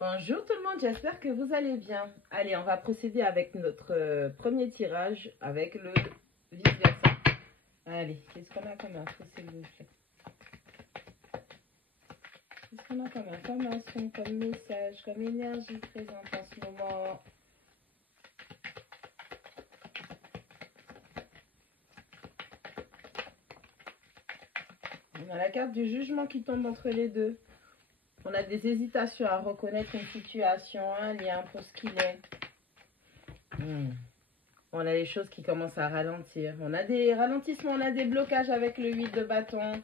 Bonjour tout le monde, j'espère que vous allez bien. Allez, on va procéder avec notre premier tirage avec le vice-versa. Allez, qu'est-ce qu'on a comme info, s'il vous plaît? Qu'est-ce qu'on a comme information, comme message, comme énergie présente en ce moment? On a la carte du jugement qui tombe entre les deux. On a des hésitations à reconnaître une situation, un lien pour ce qu'il est. On a les choses qui commencent à ralentir. On a des ralentissements, on a des blocages avec le 8 de bâton.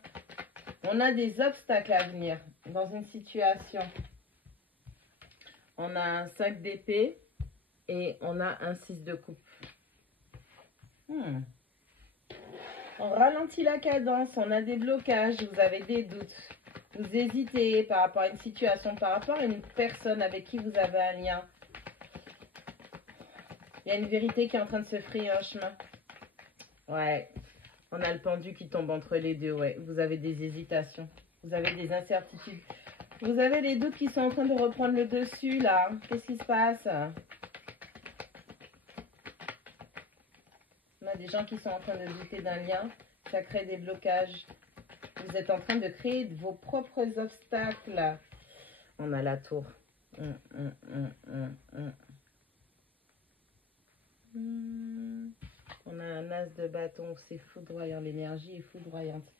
On a des obstacles à venir dans une situation. On a un 5 d'épée et on a un 6 de coupe. On ralentit la cadence, on a des blocages, vous avez des doutes. Vous hésitez par rapport à une situation, par rapport à une personne avec qui vous avez un lien. Il y a une vérité qui est en train de se frayer un chemin. Ouais, on a le pendu qui tombe entre les deux, ouais. Vous avez des hésitations, vous avez des incertitudes. Vous avez les doutes qui sont en train de reprendre le dessus, là. Qu'est-ce qui se passe? On a des gens qui sont en train de douter d'un lien. Ça crée des blocages. Vous êtes en train de créer vos propres obstacles. On a la tour. On a un as de bâton. C'est foudroyant. L'énergie est foudroyante.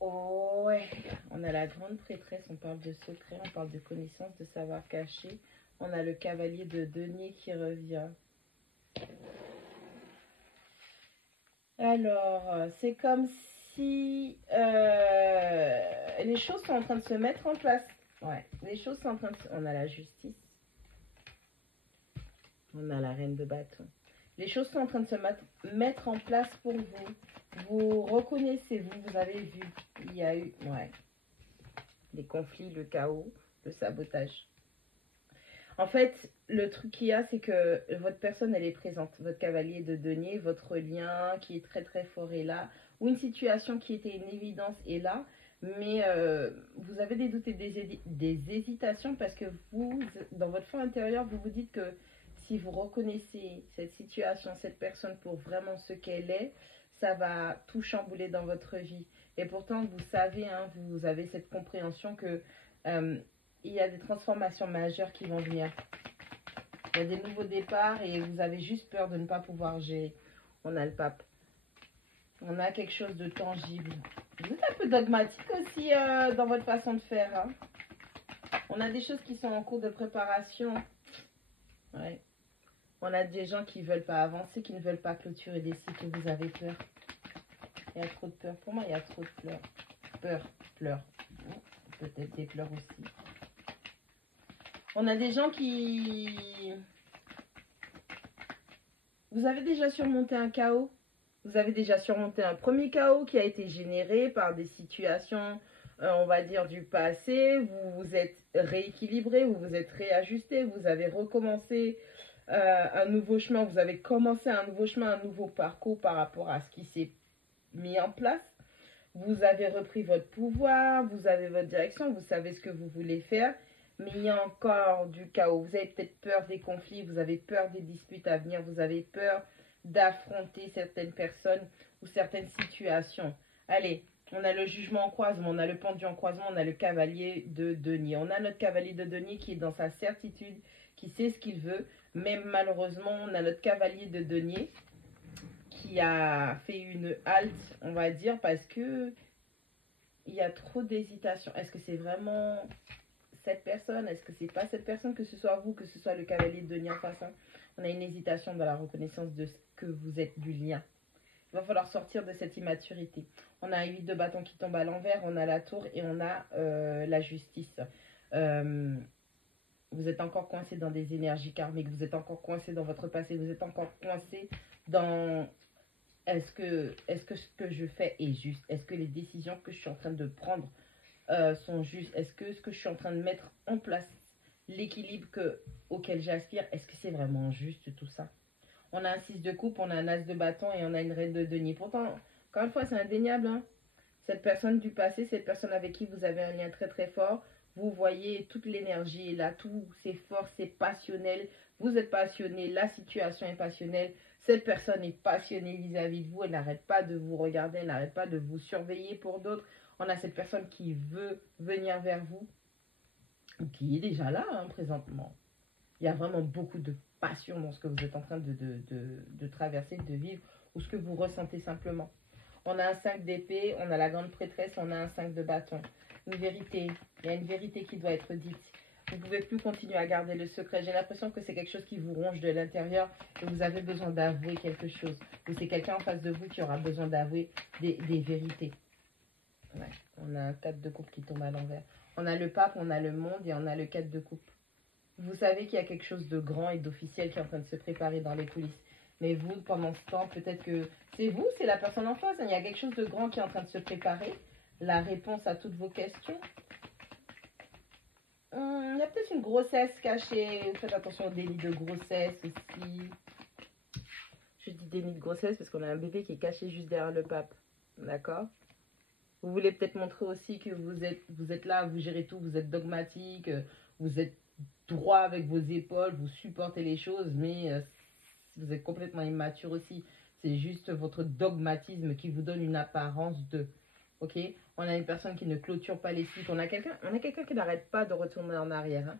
Oh ouais. On a la grande prêtresse. On parle de secret. On parle de connaissance, de savoir caché. On a le cavalier de denier qui revient. Alors, c'est comme si les choses sont en train de se mettre en place. Ouais, les choses sont en train de se... On a la justice. On a la reine de bâton. Les choses sont en train de se mettre en place pour vous. Vous reconnaissez, vous avez vu. Il y a eu, ouais, les conflits, le chaos, le sabotage. En fait, le truc qu'il y a, c'est que votre personne, elle est présente. Votre cavalier de denier, votre lien qui est très très fort est là. Ou une situation qui était une évidence est là. Mais vous avez des doutes et des hésitations parce que vous, dans votre fond intérieur, vous vous dites que si vous reconnaissez cette situation, cette personne pour vraiment ce qu'elle est, ça va tout chambouler dans votre vie. Et pourtant, vous savez, hein, vous avez cette compréhension que... il y a des transformations majeures qui vont venir. Il y a des nouveaux départs et vous avez juste peur de ne pas pouvoir gérer. On a le pape. On a quelque chose de tangible. Vous êtes un peu dogmatique aussi dans votre façon de faire. Hein. On a des choses qui sont en cours de préparation. Ouais. On a des gens qui ne veulent pas avancer, qui ne veulent pas clôturer des cycles. Vous avez peur. Il y a trop de peur. Pour moi, il y a trop de pleurs. Pleurs. Peut-être des pleurs aussi. On a des gens qui... Vous avez déjà surmonté un chaos. Vous avez déjà surmonté un premier chaos qui a été généré par des situations, on va dire, du passé. Vous vous êtes rééquilibré, vous vous êtes réajusté, vous avez recommencé un nouveau chemin. Vous avez commencé un nouveau chemin, un nouveau parcours par rapport à ce qui s'est mis en place. Vous avez repris votre pouvoir, vous avez votre direction, vous savez ce que vous voulez faire. Mais il y a encore du chaos. Vous avez peut-être peur des conflits, vous avez peur des disputes à venir, vous avez peur d'affronter certaines personnes ou certaines situations. Allez, on a le jugement en croisement, on a le pendu en croisement, on a le cavalier de denier. On a notre cavalier de denier qui est dans sa certitude, qui sait ce qu'il veut. Mais malheureusement, on a notre cavalier de denier qui a fait une halte, on va dire, parce que il y a trop d'hésitation. Est-ce que c'est vraiment... cette personne, est-ce que c'est pas cette personne, que ce soit vous, que ce soit le cavalier de denier en face, hein? On a une hésitation dans la reconnaissance de ce que vous êtes du lien. Il va falloir sortir de cette immaturité. On a un 8 de bâton qui tombe à l'envers, on a la tour et on a la justice. Vous êtes encore coincé dans des énergies karmiques, vous êtes encore coincé dans votre passé, vous êtes encore coincé dans... Est-ce que ce que je fais est juste? Est-ce que les décisions que je suis en train de prendre sont justes? Est-ce que ce que je suis en train de mettre en place, l'équilibre auquel j'aspire, est-ce que c'est vraiment juste tout ça? On a un 6 de coupe, on a un as de bâton et on a une reine de denier. Pourtant, encore une fois, c'est indéniable. Hein, cette personne du passé, cette personne avec qui vous avez un lien très très fort, Vous voyez, toute l'énergie est là, tout c'est fort, c'est passionnel. Vous êtes passionné, la situation est passionnelle. Cette personne est passionnée vis-à-vis de vous. Elle n'arrête pas de vous regarder, elle n'arrête pas de vous surveiller pour d'autres. On a cette personne qui veut venir vers vous, qui est déjà là présentement. Il y a vraiment beaucoup de passion dans ce que vous êtes en train de traverser, de vivre, ou ce que vous ressentez simplement. On a un 5 d'épée, on a la grande prêtresse, on a un 5 de bâton. Une vérité, il y a une vérité qui doit être dite. Vous ne pouvez plus continuer à garder le secret. J'ai l'impression que c'est quelque chose qui vous ronge de l'intérieur et vous avez besoin d'avouer quelque chose. Ou c'est quelqu'un en face de vous qui aura besoin d'avouer des vérités. Ouais. On a un 4 de coupe qui tombe à l'envers. On a le pape, on a le monde et on a le 4 de coupe. Vous savez qu'il y a quelque chose de grand et d'officiel qui est en train de se préparer dans les coulisses. Mais vous, pendant ce temps, peut-être que c'est vous, c'est la personne en face. Il y a quelque chose de grand qui est en train de se préparer. La réponse à toutes vos questions. Il y a peut-être une grossesse cachée. Faites attention au déni de grossesse aussi. Je dis déni de grossesse parce qu'on a un bébé qui est caché juste derrière le pape. D'accord? Vous voulez peut-être montrer aussi que vous êtes là, vous gérez tout, vous êtes dogmatique, vous êtes droit avec vos épaules, vous supportez les choses, mais vous êtes complètement immature aussi. C'est juste votre dogmatisme qui vous donne une apparence de... Ok? On a une personne qui ne clôture pas les cycles. On a quelqu'un qui n'arrête pas de retourner en arrière. Hein?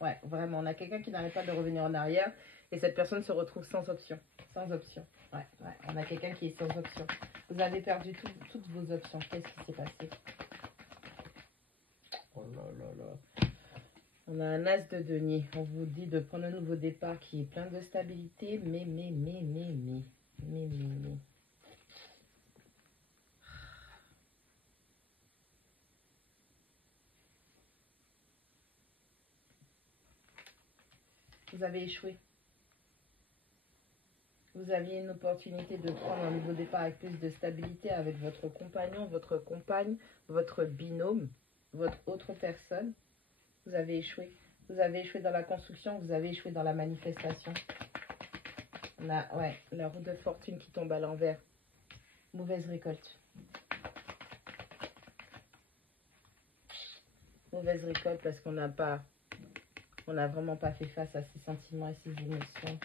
Ouais, vraiment. On a quelqu'un qui n'arrête pas de revenir en arrière. Et cette personne se retrouve sans option. Sans option. Ouais, ouais. On a quelqu'un qui est sans option. Vous avez perdu toutes vos options. Qu'est-ce qui s'est passé? Oh là là là. On a un as de denier. On vous dit de prendre un nouveau départ qui est plein de stabilité. Mais. Vous avez échoué. Vous aviez une opportunité de prendre un nouveau départ avec plus de stabilité avec votre compagnon, votre compagne, votre binôme, votre autre personne. Vous avez échoué. Vous avez échoué dans la construction, vous avez échoué dans la manifestation. On a, ouais, la roue de fortune qui tombe à l'envers. Mauvaise récolte. Mauvaise récolte parce qu'on n'a pas... On n'a vraiment pas fait face à ses sentiments et ses émotions.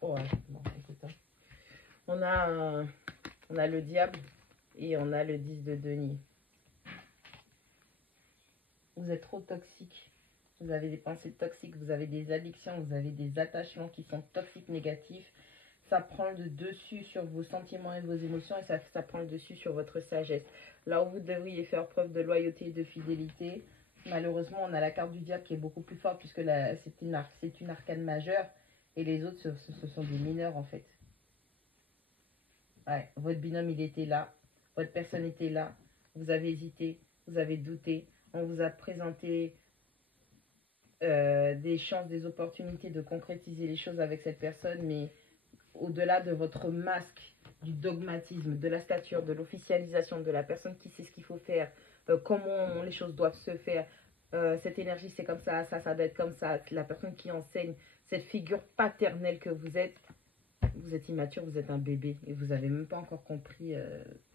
Oh, ouais. Bon, écoute, hein. On a le diable et on a le 10 de denier. Vous êtes trop toxique. Vous avez des pensées toxiques, vous avez des addictions, vous avez des attachements qui sont toxiques, négatifs. Ça prend le dessus sur vos sentiments et vos émotions et ça prend le dessus sur votre sagesse. Là où vous devriez faire preuve de loyauté et de fidélité, malheureusement, on a la carte du diable qui est beaucoup plus forte puisque c'est une arcane majeure et les autres, ce sont des mineurs en fait. Ouais, votre binôme, il était là. Votre personne était là. Vous avez hésité, vous avez douté. On vous a présenté des chances, des opportunités de concrétiser les choses avec cette personne, mais au-delà de votre masque, du dogmatisme, de la stature, de l'officialisation, de la personne qui sait ce qu'il faut faire, comment les choses doivent se faire, cette énergie c'est comme ça doit être comme ça, la personne qui enseigne, cette figure paternelle que vous êtes immature, vous êtes un bébé et vous n'avez même pas encore compris,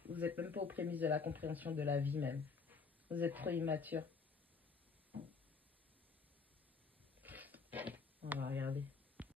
vous n'êtes même pas aux prémices de la compréhension de la vie même. Vous êtes trop immature. On va regarder.